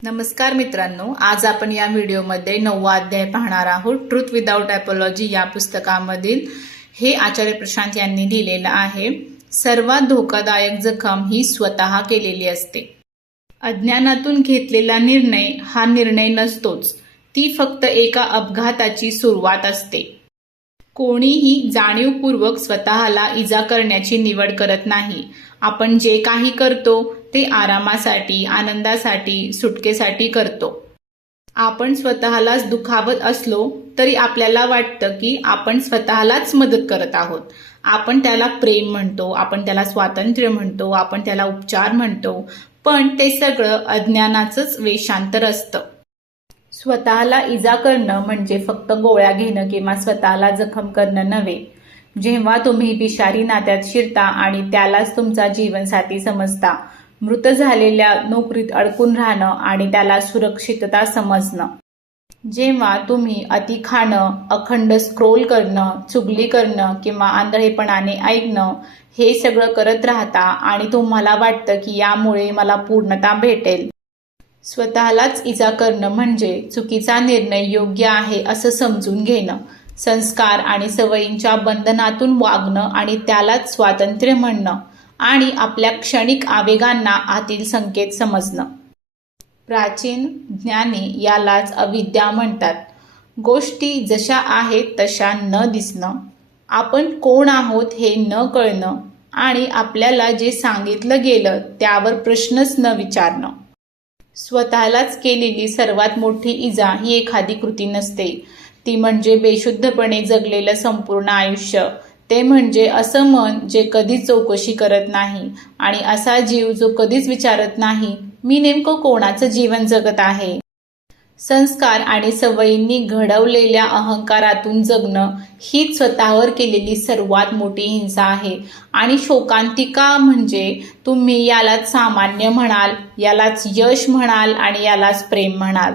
नमस्कार मित्रांनो, आज आपण या व्हिडिओमध्ये 9वा अध्याय पाहणार आहोत. ट्रुथ विदाउट अपॉलॉजी या पुस्तकामधील हे आचार्य प्रशांत यांनी लिहिलेलं आहे. सर्वात धोकादायक जखम ही स्वतः केलेली असते. अज्ञानातून घेतलेला निर्णय हा निर्णय नसतोच, ती फक्त एका अपघाताची सुरुवात असते. कोणीही जाणीवपूर्वक स्वतःला इजा करण्याची निवड करत नाही. आपण जे काही करतो ते आरामासाठी, आनंदासाठी, सुटकेसाठी करतो. आपण स्वतःलाच दुखावत असलो तरी आपल्याला वाटतं की आपण स्वतःलाच मदत करत आहोत. आपण त्याला प्रेम म्हणतो, आपण त्याला स्वातंत्र्य म्हणतो, आपण त्याला उपचार म्हणतो, पण ते सगळं अज्ञानाचंच वेषांतर असतं. स्वतःला इजा करणं म्हणजे फक्त गोळ्या घेणं किंवा स्वतःला जखम करणं नव्हे. जेव्हा तुम्ही विषारी नात्यात शिरता आणि त्यालाच तुमचा जीवनसाथी समजता, मृत झालेल्या नोकरीत अडकून राहणं आणि त्याला सुरक्षितता समजणं, जेव्हा तुम्ही अति खाणं, अखंड स्क्रोल करणं, चुगली करणं किंवा आंधळेपणाने ऐकणं हे सगळं करत राहता आणि तुम्हाला वाटतं की यामुळे मला पूर्णता भेटेल. स्वतःलाच इजा करणं म्हणजे चुकीचा निर्णय योग्य आहे असं समजून घेणं, संस्कार आणि सवयींच्या बंधनातून वागणं आणि त्यालाच स्वातंत्र्य म्हणणं आणि आपल्या क्षणिक आवेगांना आतील संकेत समजणं. प्राचीन ज्ञानी यालाच अविद्या म्हणतात. गोष्टी जशा आहेत तशा न दिसणं, आपण कोण आहोत हे न कळणं आणि आपल्याला जे सांगितलं गेलं त्यावर प्रश्नच न विचारणं. स्वतःलाच केलेली सर्वात मोठी इजा ही एखादी कृती नसते, ती म्हणजे बेशुद्धपणे जगलेलं संपूर्ण आयुष्य. ते म्हणजे असं मन जे कधीच चौकशी करत नाही आणि असा जीव जो कधीच विचारत नाही, मी नेमकं कोणाचं जीवन जगत आहे. संस्कार आणि सवयींनी घडवलेल्या अहंकारातून जगणं हीच स्वतःवर केलेली सर्वात मोठी हिंसा आहे. आणि शोकांतिका म्हणजे तुम्ही यालाच सामान्य म्हणाल, यालाच यश म्हणाल आणि यालाच प्रेम म्हणाल.